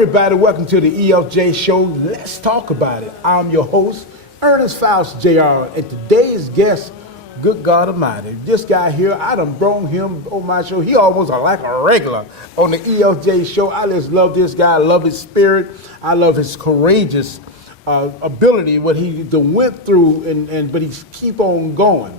everybody, welcome to the EFJ Show. Let's talk about it. I'm your host, Ernest Faust Jr. And today's guest, good God Almighty, this guy here, I done brought him on my show. He almost like a regular on the EFJ Show. I just love this guy. I love his spirit. I love his courageous ability, what he went through, but he keep on going.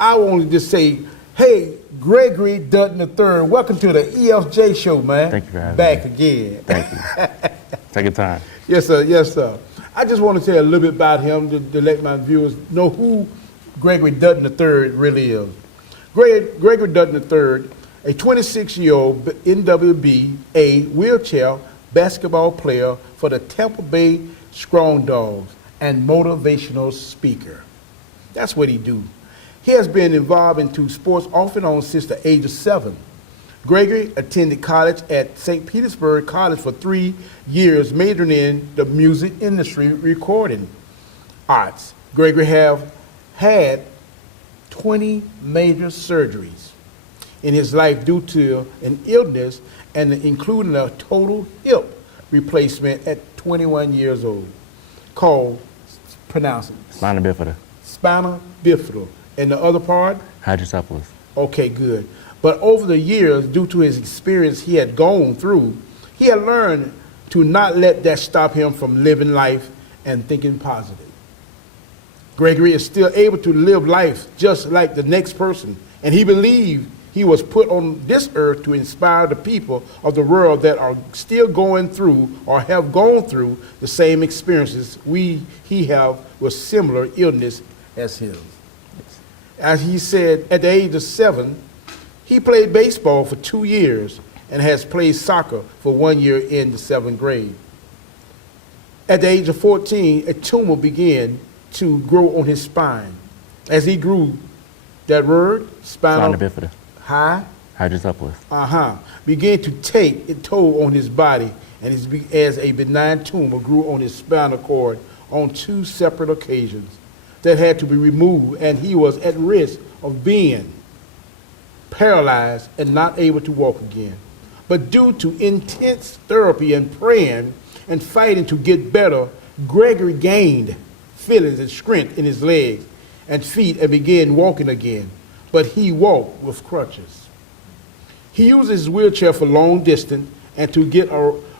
I want to just say, hey, Gregorey Dunton III, welcome to the EFJ Show, man. Thank you for having me. Back again. Thank you. Take your time. Yes, sir. Yes, sir. I just want to tell a little bit about him to let my viewers know who Gregorey Dunton III really is. Gregorey Dunton III, a 26-year-old NWBA wheelchair basketball player for the Tampa Bay Strong Dogs and motivational speaker. That's what he do. He has been involved into sports off and on since the age of 7. Gregorey attended college at St. Petersburg College for 3 years, majoring in the music industry recording arts. Gregorey have had 20 major surgeries in his life due to an illness and including a total hip replacement at 21 years old, called, pronounce it. Spina bifida. Spina bifida. And the other part? Hydrocephalus. Okay, good. But over the years, due to his experience he had gone through, he had learned to not let that stop him from living life and thinking positive. Gregorey is still able to live life just like the next person, and he believed he was put on this earth to inspire the people of the world that are still going through or have gone through the same experiences he have with similar illness as his. As he said, at the age of 7, he played baseball for 2 years and has played soccer for 1 year in the 7th grade. At the age of 14, a tumor began to grow on his spine. As he grew, that word, spinal bifida. Hydrocephalus. Began to take a toll on his body, and as a benign tumor grew on his spinal cord on 2 separate occasions that had to be removed, and he was at risk of being paralyzed and not able to walk again. But due to intense therapy and praying and fighting to get better, Gregorey gained feelings and strength in his legs and feet and began walking again. But he walked with crutches. He uses his wheelchair for long distance and to get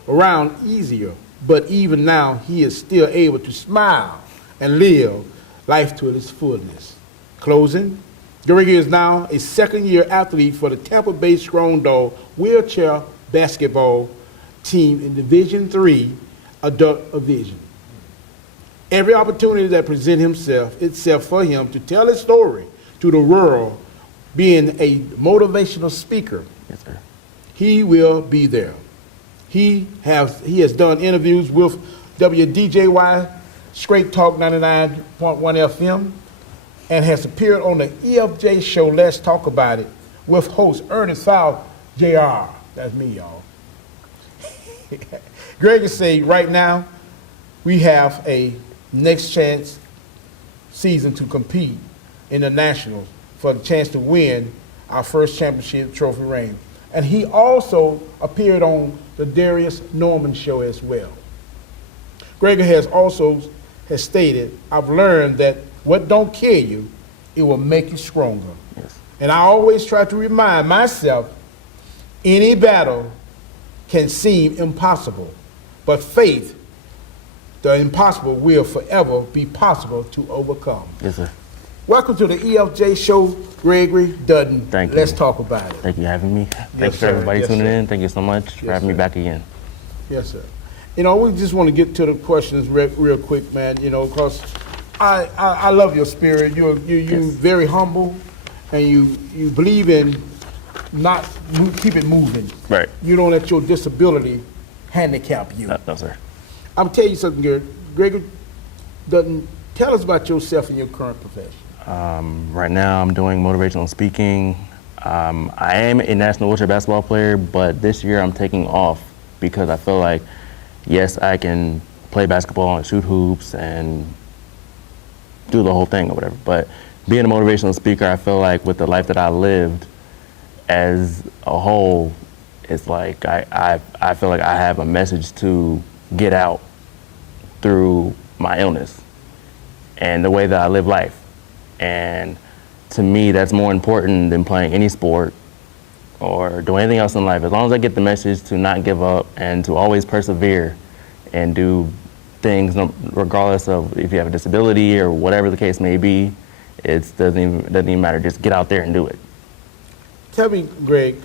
around easier. But even now, he is still able to smile and live life to its fullness. Closing, Gregorey is now a second-year athlete for the Tampa Bay Strong Dog wheelchair basketball team in Division III adult division. Every opportunity that presents itself for him to tell his story to the world, being a motivational speaker, Yes, sir. he will be there. He has done interviews with WDJY Straight Talk 99.1 FM and has appeared on the EFJ Show, Let's Talk About It, with host Ernest Faust Jr. That's me, y'all. Gregorey say right now we have a next chance season to compete in the Nationals for the chance to win our first championship trophy reign. And he also appeared on the Darius Norman Show as well. Gregorey has stated, I've learned that what don't kill you, it will make you stronger. Yes. And I always try to remind myself, any battle can seem impossible, but faith, the impossible will forever be possible to overcome. Yes, sir. Welcome to the EFJ Show, Gregorey Dunton. Thank you. Let's talk about it. Thank you for having me. Thank you for sir. everybody Yes, tuning sir. in. Thank you so much for having me back again. Yes, sir. You know, we just want to get to the questions real quick, man, you know, because I love your spirit. You're Yes. very humble, and you believe in keep it moving. Right. You don't let your disability handicap you. No, sir. I'm going to tell you something, Gregorey Dunton, tell us about yourself and your current profession. Right now I'm doing motivational speaking. I am a national wheelchair basketball player, but this year I'm taking off because I feel like, yes, I can play basketball and shoot hoops and do the whole thing or whatever, but being a motivational speaker, I feel like with the life that I lived as a whole, it's like I feel like I have a message to get out through my illness and the way that I live life. And to me, that's more important than playing any sport or doing anything else in life. As long as I get the message to not give up and to always persevere and do things regardless of if you have a disability or whatever the case may be, it doesn't even matter. Just get out there and do it. Tell me, Greg,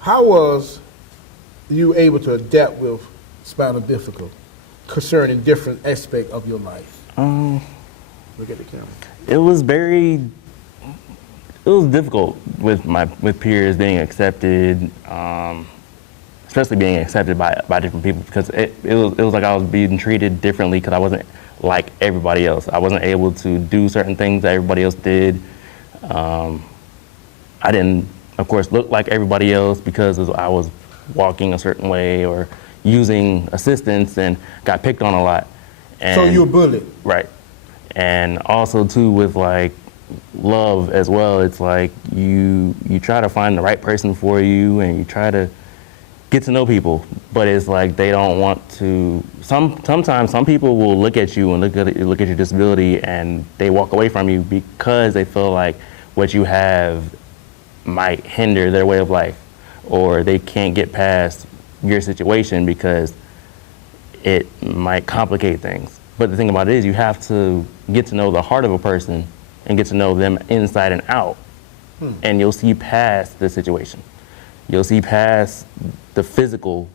how was you able to adapt with spinal difficulty concerning different aspects of your life? Look at the camera. It was difficult with peers being accepted, especially being accepted by different people, because it was like I was being treated differently because I wasn't like everybody else. I wasn't able to do certain things that everybody else did. I didn't, of course, look like everybody else because I was walking a certain way or using assistance, and got picked on a lot. And, so you were bullied? Right. And also too with like love as well, it's like you try to find the right person for you and you try to get to know people, but it's like they don't want to. Sometimes some people will look at you and look at your disability and they walk away from you because they feel like what you have might hinder their way of life, or they can't get past your situation because it might complicate things. But the thing about it is you have to get to know the heart of a person and get to know them inside and out. And you'll see past the situation. You'll see past the physical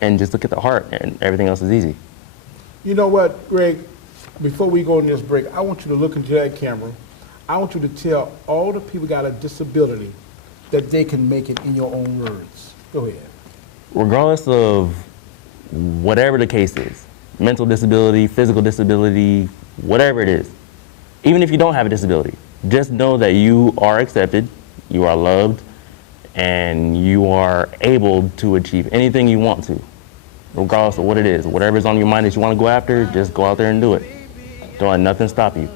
and just look at the heart, and everything else is easy. You know what, Greg, before we go on this break, I want you to look into that camera. I want you to tell all the people got a disability that they can make it in your own words. Go ahead. Regardless of whatever the case is, mental disability, physical disability, whatever it is, even if you don't have a disability, just know that you are accepted, you are loved, and you are able to achieve anything you want to, regardless of what it is. Whatever's on your mind that you want to go after, just go out there and do it. Don't let nothing stop you.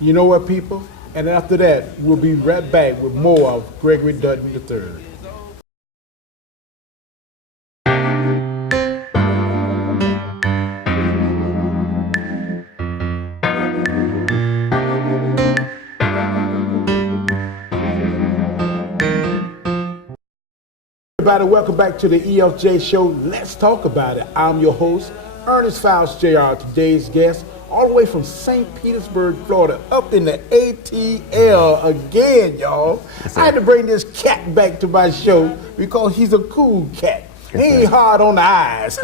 You know what, people? And after that, we'll be right back with more of Gregorey Dunton III. Everybody, welcome back to the EFJ Show. Let's talk about it. I'm your host, Ernest Fowles Jr., today's guest, all the way from St. Petersburg, Florida, up in the ATL again, y'all. Yes, I had to bring this cat back to my show because he's a cool cat. Yes, he ain't hard on the eyes.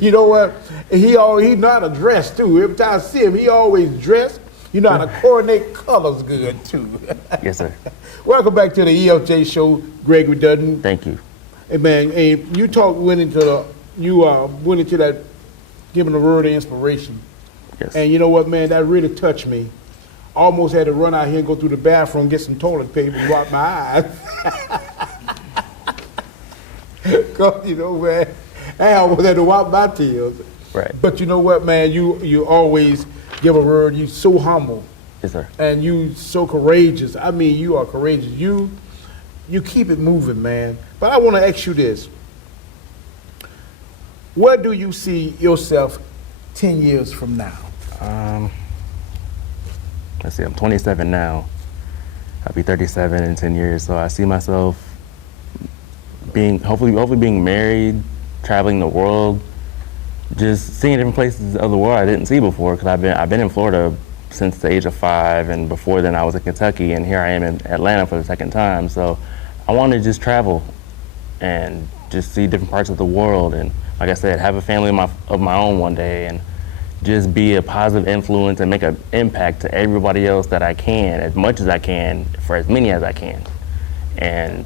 You know what? He know how to dress, too. Every time I see him, he always dressed. You know how to coordinate colors good, too. Yes, sir. Welcome back to the EFJ Show, Gregorey Dunton. Thank you. Hey, man, you went into that giving the word of inspiration. Yes. And you know what, man, that really touched me. Almost had to run out here and go through the bathroom, get some toilet paper and wipe my eyes. Cause you know, man, I almost had to wipe my tears. Right. But you know what, man, you always give a word. You so humble. Yes, sir. And you so courageous. I mean, you are courageous. You keep it moving, man. But I want to ask you this. Where do you see yourself 10 years from now? Let's see, I'm 27 now. I'll be 37 in 10 years. So I see myself hopefully being married, traveling the world, just seeing different places of the world I didn't see before, because I've been in Florida since the age of 5, and before then I was in Kentucky, and here I am in Atlanta for the second time. So I want to just travel and just see different parts of the world, and like I said, have a family of my own one day, and just be a positive influence and make an impact to everybody else that I can, as much as I can, for as many as I can. And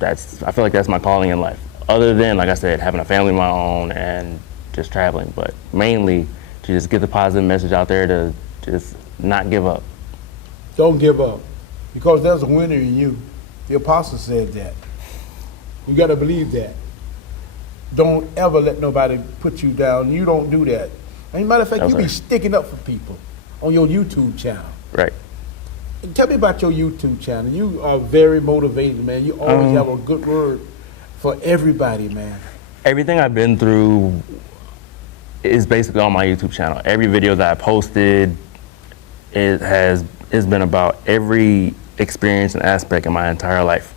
I feel like that's my calling in life. Other than, like I said, having a family of my own and just traveling, but mainly to just get the positive message out there to just not give up. Don't give up, because there's a winner in you. The apostle said that. You got to believe that. Don't ever let nobody put you down. You don't do that. As a matter of fact, you be sticking up for people on your YouTube channel. Right. Tell me about your YouTube channel. You are very motivated, man. You always have a good word for everybody, man. Everything I've been through is basically on my YouTube channel. Every video that I posted, it's been about every experience and aspect in my entire life.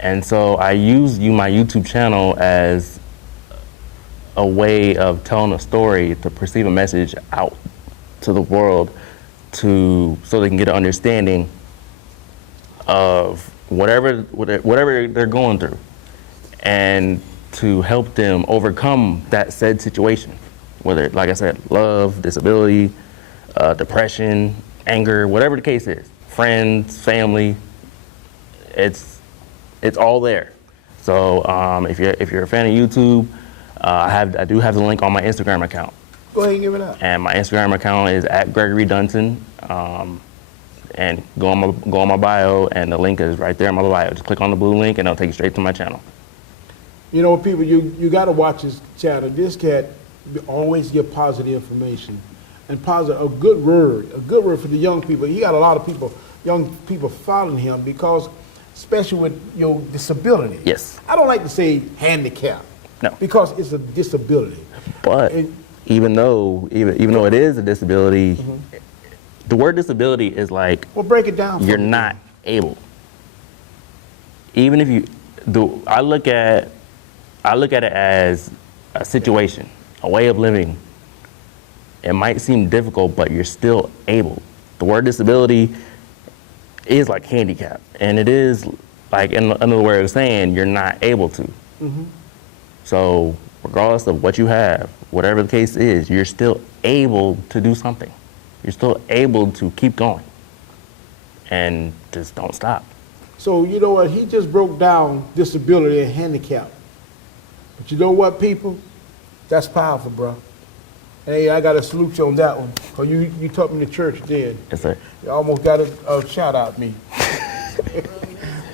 And so I use my YouTube channel as a way of telling a story to perceive a message out to the world so they can get an understanding of whatever they're going through and to help them overcome that said situation, whether, like I said, love, disability, depression, anger, whatever the case is, friends, family, it's all there. So if you're a fan of YouTube, I do have the link on my Instagram account. Go ahead and give it up. And my Instagram account is @Gregorey Dunton. And go on my bio, and the link is right there in my bio. Just click on the blue link, and it'll take you straight to my channel. You know, people, you got to watch his channel. This cat always give positive information and a good word for the young people. He got a lot of young people following him because, especially with your disability. Yes. I don't like to say handicap. No. Because it's a disability. But even though it is a disability, the word disability is like, well, break it down. You're not able. Even if you do, I look at it as a situation, a way of living. It might seem difficult, but you're still able. The word disability is like handicap, and it is like another way of saying you're not able to. So regardless of what you have, whatever the case is, you're still able to do something. You're still able to keep going and just don't stop. So you know what? He just broke down disability and handicap. But you know what, people? That's powerful, bro. Hey, I got to salute you on that one. Because you taught me the church then. Yes, sir. You almost got a shout out me.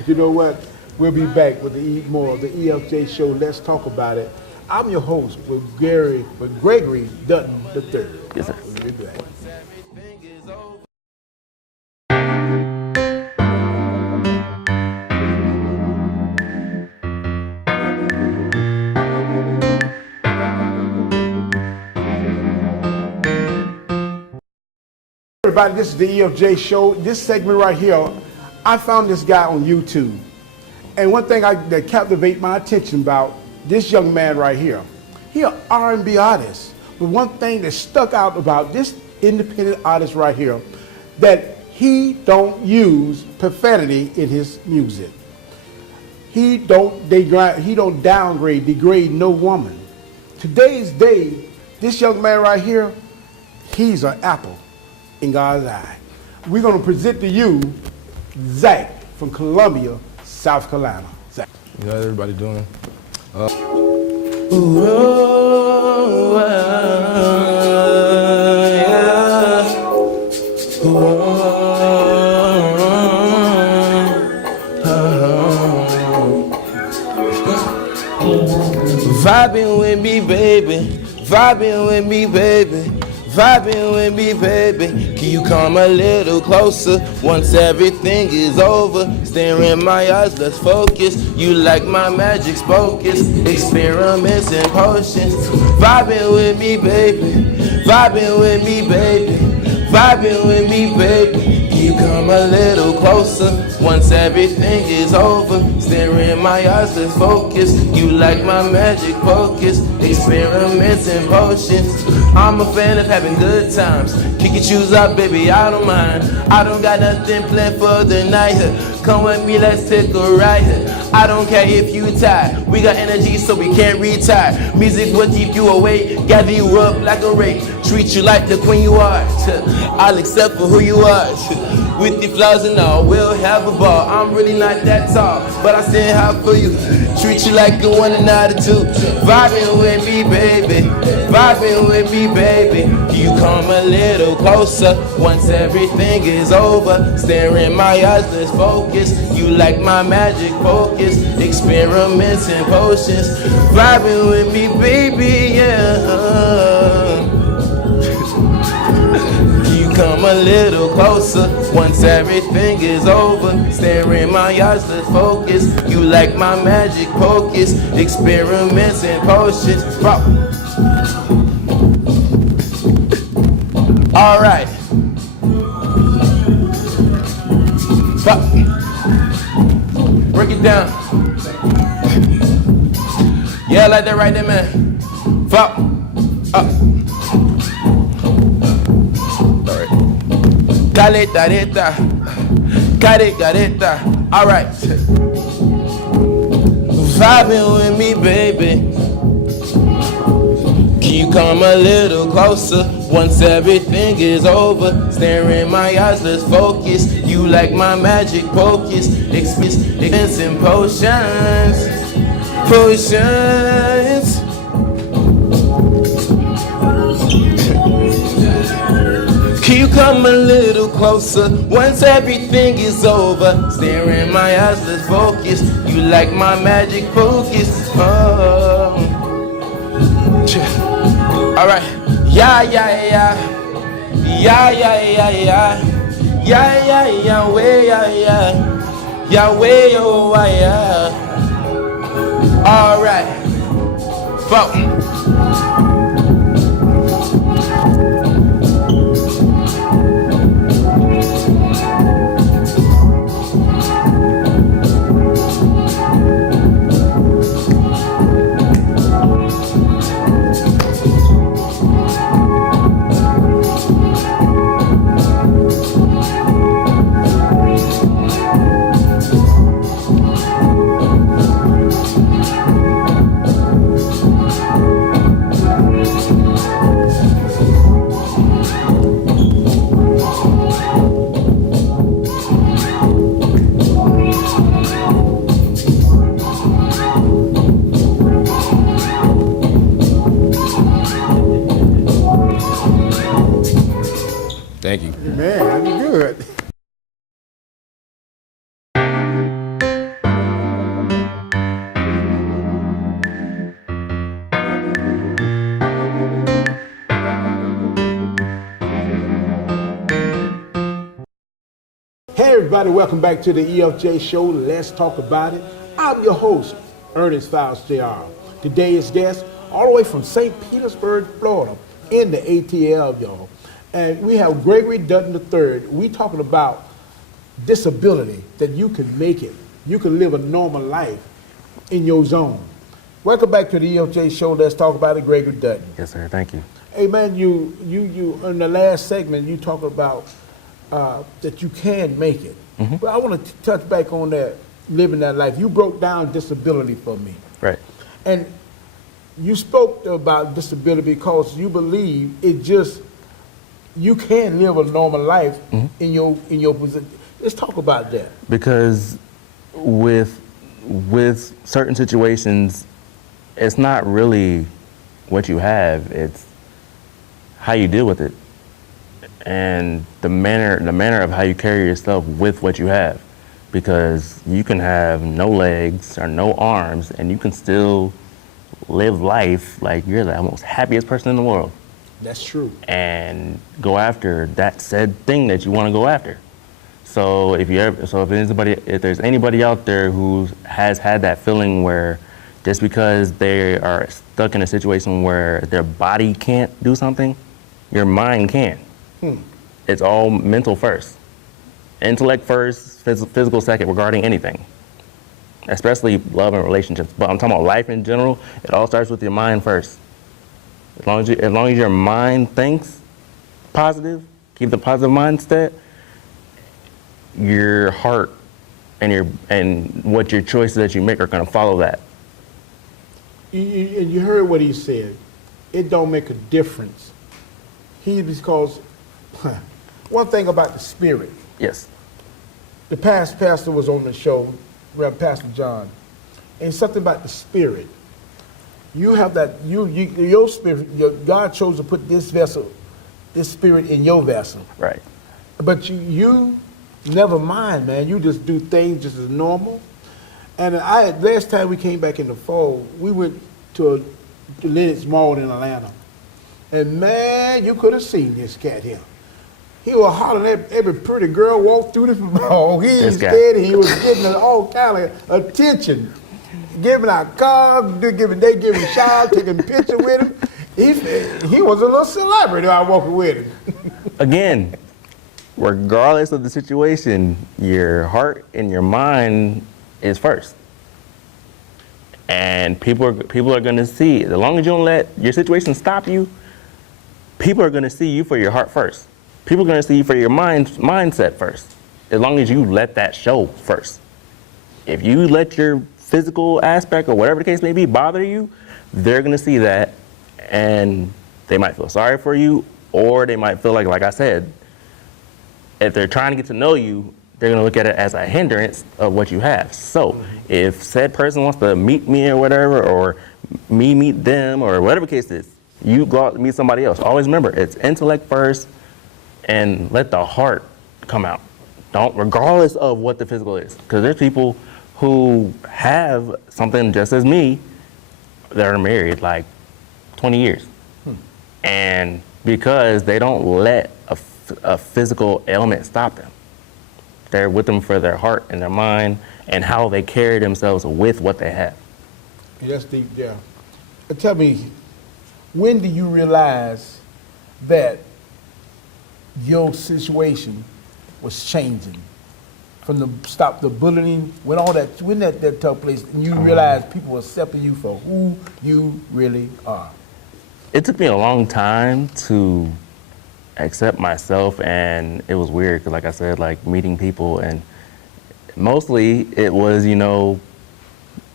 You know what? We'll be back with more of the EFJ Show. Let's talk about it. I'm your host with Gregorey Dunton III. Yes, sir. We'll be back. Everybody, this is the EFJ Show. This segment right here, I found this guy on YouTube. And one thing that captivated my attention about this young man right here, he an R&B artist. But one thing that stuck out about this independent artist right here, that he don't use profanity in his music. He don't degrade no woman. Today's day, this young man right here, he's an apple in God's eye. We're going to present to you Zach from Columbia, South Carolina. Zach. How's everybody doing? Vibing with me, baby. Vibing with me, baby. Vibing with me, baby. Can you come a little closer once everything is over? Stare in my eyes, let's focus. You like my magic's focus, experiments and potions. Vibing with me, baby. Vibing with me, baby. Vibing with me, baby. Can you come a little closer once everything is over? Stare in my eyes, let's focus. You like my magic focus, experiments and potions. I'm a fan of having good times. Kick your shoes up, baby, I don't mind. I don't got nothing planned for the night. Come with me, let's take a ride. I don't care if you tired. We got energy so we can't retire. Music will keep you awake, gather you up like a rake. Treat you like the queen you are. I'll accept for who you are. With the flaws and all, we'll have a ball. I'm really not that tall, but I stand high for you. Treat you like the one and not the two. Vibing with me, baby. Vibing with me, baby. You come a little closer once everything is over. Stare in my eyes, let's focus. You like my magic focus, experiments and potions. Vibing with me, baby, yeah. You come a little closer once everything is over? Stare in my eyes, let's focus. You like my magic pocus, experiments and potions. All right. Break it down. Yeah, like that right there, man. Fuck. Up. Alright. Careta. Alright. Vibing with me, baby. Can you come a little closer once everything is over? Stare in my eyes, let's focus. You like my magic pocus, experience and potions. Can you come a little closer once everything is over? Stare in my eyes, let's focus. You like my magic focus. Alright. Yeah, way, oh, yeah. Alright. Fuck. Thank you. Man, that's good. Hey everybody, welcome back to the EFJ Show. Let's talk about it. I'm your host, Ernest Fowles Jr. Today's guest, all the way from St. Petersburg, Florida, in the ATL, y'all. And we have Gregorey Dunton III. We talking about disability, that you can make it. You can live a normal life in your zone. Welcome back to the EFJ Show. Let's talk about it, Gregorey Dunton. Yes, sir. Thank you. Hey man, you in the last segment you talked about that you can make it. Mm-hmm. But I want to touch back on that, living that life. You broke down disability for me. Right. And you spoke about disability because you believe it just, you can live a normal life in your position. Let's talk about that. Because with certain situations, it's not really what you have, it's how you deal with it. And the manner of how you carry yourself with what you have. Because you can have no legs or no arms and you can still live life like you're the most happiest person in the world. That's true. And go after that said thing that you want to go after. So if there's anybody out there who has had that feeling where just because they are stuck in a situation where their body can't do something, your mind can. It's all mental first. Intellect first, physical second regarding anything. Especially love and relationships. But I'm talking about life in general, it all starts with your mind first. As long as your mind thinks positive, keep the positive mindset, your heart and what your choices that you make are going to follow that. You heard what he said. It don't make a difference. Because one thing about the spirit. Yes. The past pastor was on the show, Reverend Pastor John, and something about the spirit. You have that, your spirit, God chose to put this spirit in your vessel. Right. But you never mind, man. You just do things just as normal. And last time we came back in the fall, we went to Lennox Mall in Atlanta. And man, you could have seen this cat here. He was hollering at every pretty girl walked through the mall. He ain't scared. He was getting all kind of attention, giving out cards, they giving shots, taking pictures with him. He was a little celebrity. I walking with him. Again, regardless of the situation, your heart and your mind is first. And people are going to see, as long as you don't let your situation stop you, people are going to see you for your heart first. People are going to see you for your mindset first, as long as you let that show first. If you let your physical aspect or whatever the case may be bother you, they're going to see that, and they might feel sorry for you, or they might feel like I said, if they're trying to get to know you, they're going to look at it as a hindrance of what you have. So if said person wants to meet me or whatever, or me meet them, or whatever the case is, you go out and meet somebody else. Always remember, it's intellect first, and let the heart come out. Don't, regardless of what the physical is. Because there's people who have something just as me that are married like 20 years. And because they don't let a physical ailment stop them. They're with them for their heart and their mind and how they carry themselves with what they have. That's deep, yeah. Tell me, when do you realize that your situation was changing? From the bullying, when that took place, and you realized people were accepting you for who you really are? It took me a long time to accept myself, and it was weird because, like I said, like meeting people, and mostly it was,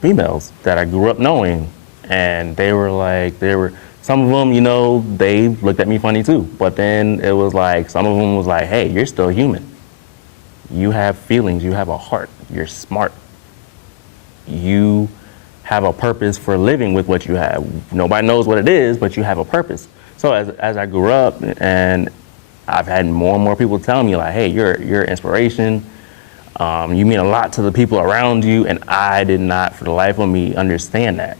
females that I grew up knowing, and some of them, they looked at me funny too, but then it was like, some of them was like, hey, you're still human. You have feelings, you have a heart, you're smart. You have a purpose for living with what you have. Nobody knows what it is, but you have a purpose. So as I grew up, and I've had more and more people tell me like, hey, you're an inspiration. You mean a lot to the people around you, and I did not, for the life of me, understand that.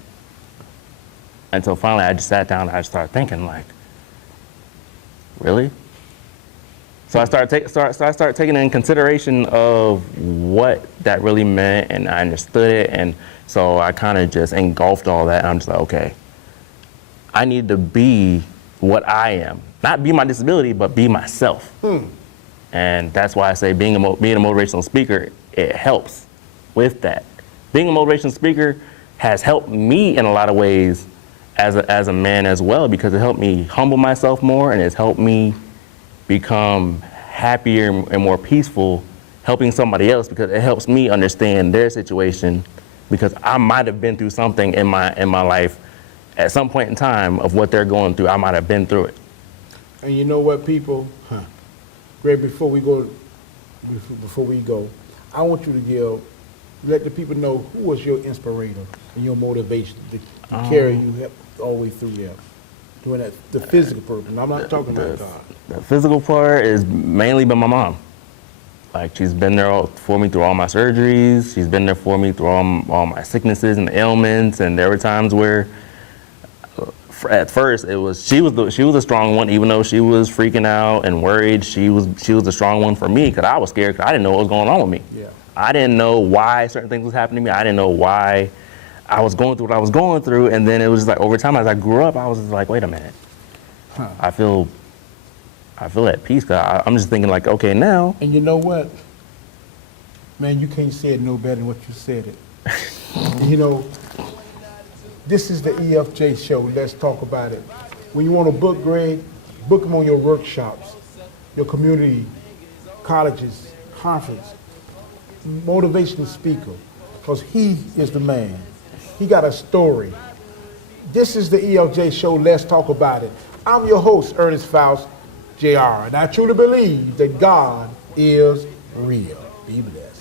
Until finally I just sat down and I started thinking like, really? So I started taking in consideration of what that really meant, and I understood it, and so I kind of just engulfed all that, and I'm just like, okay, I need to be what I am. Not be my disability, but be myself. And that's why I say being a motivational speaker, it helps with that. Being a motivational speaker has helped me in a lot of ways as a man as well, because it helped me humble myself more, and it's helped me become happier and more peaceful helping somebody else, because it helps me understand their situation, because I might have been through something in my life at some point in time of what they're going through. I might have been through it. And you know what, people? Greg, before we go, I want you to let the people know who was your inspirator and your motivation to carry you all the way through there. Doing that, the physical person. I'm not talking about God. The physical part is mainly been my mom. Like, she's been there for me through all my surgeries. She's been there for me through all my sicknesses and ailments. And there were times where, at first, she was a strong one, even though she was freaking out and worried. She was the strong one for me, because I was scared, because I didn't know what was going on with me. Yeah. I didn't know why certain things was happening to me. I didn't know why I was going through what I was going through. And then it was just like, over time, as I grew up, I was just like, wait a minute. I feel at peace, because I'm just thinking like, okay, now. And you know what? Man, you can't say it no better than what you said it. This is the EFJ Show. Let's talk about it. When you want to book Greg, book him on your workshops, your community, colleges, conference, motivational speaker, because he is the man. He got a story. This is the EFJ Show. Let's talk about it. I'm your host, Ernest Faust, Jr., and I truly believe that God is real. Be blessed.